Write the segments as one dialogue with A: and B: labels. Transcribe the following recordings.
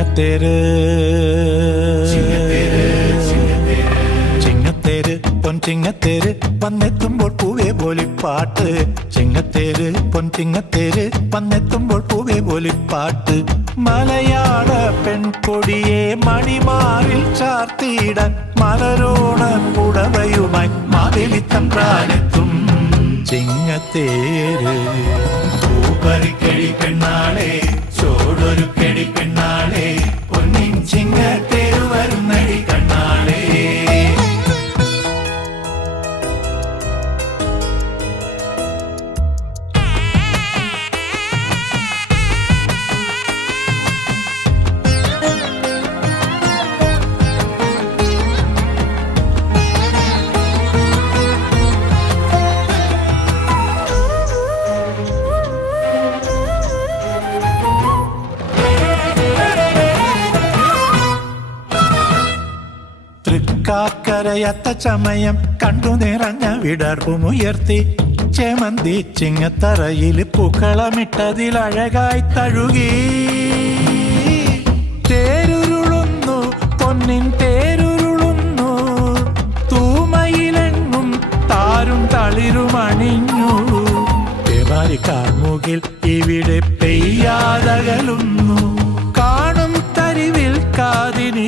A: ചിങ്ങത്തേര് ചിങ്ങത്തേര് പൊൻ ചിങ്ങത്തേര് വന്നെത്തുമ്പോൾ പൂവേ പോലിപ്പാട്ട് ചിങ്ങത്തേര് പൊൻ ചിങ്ങത്തേര് വന്നെത്തുമ്പോൾ പൂവേ പോലിപ്പാട്ട് മലയാള പെൺകൊടിയെ മണിമാറിൽ ചാർത്തിയിടാൻ മലരോണ പുടവയുമായി മാവേലിത്തം പ്രാനെത്തും ചിങ്ങത്തേര് പൂപ്പറിക്കടി പെണ്ണാളെ ചോടൊരു കെടി പെണ്ണാളെ തൃക്കാക്കരയത്ത ചമയം കണ്ടു നിറഞ്ഞ വിടർപ്പുമുയർത്തി. ചേമന്തി ചിങ്ങത്തറയിൽ പൂക്കളമിട്ടതിൽ അഴകായി തഴുകി. തേരുരുളുന്നു പൊന്നിൻ തേരുരുളുന്നു. തൂമയിലെങ്ങും താരും തളിരുമണിഞ്ഞു തേവാരി കാർമുകിൽ ഇവിടെ പെയ്യാതകലുന്നു. കാണും തരിവിൽ കാതിനി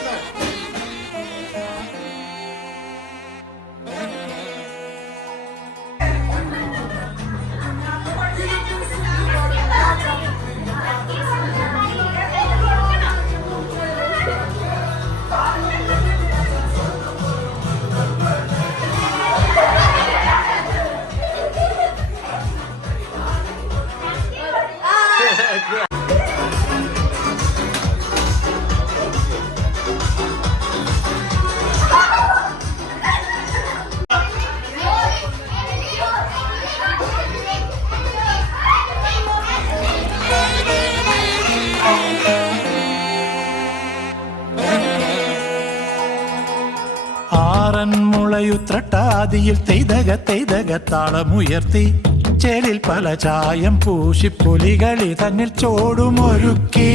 A: ആറന്മുളയുത്രട്ടാതിയിൽ തെയ്തക തെയ്തക താളമുയർത്തി. ചേലിൽ പല ചായം പൂശി പുലികളി തന്നിൽ ചോടുമൊരുക്കി.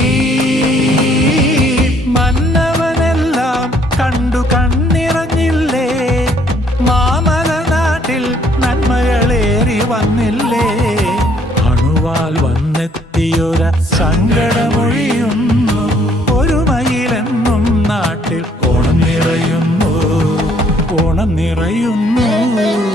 A: മന്നവനെല്ലാം കണ്ടു കണ്ണിറഞ്ഞില്ലേ? മാമല നാട്ടിൽ നന്മകളേറി വന്നില്ലേ? അണുവാൽ നിറയുന്നു.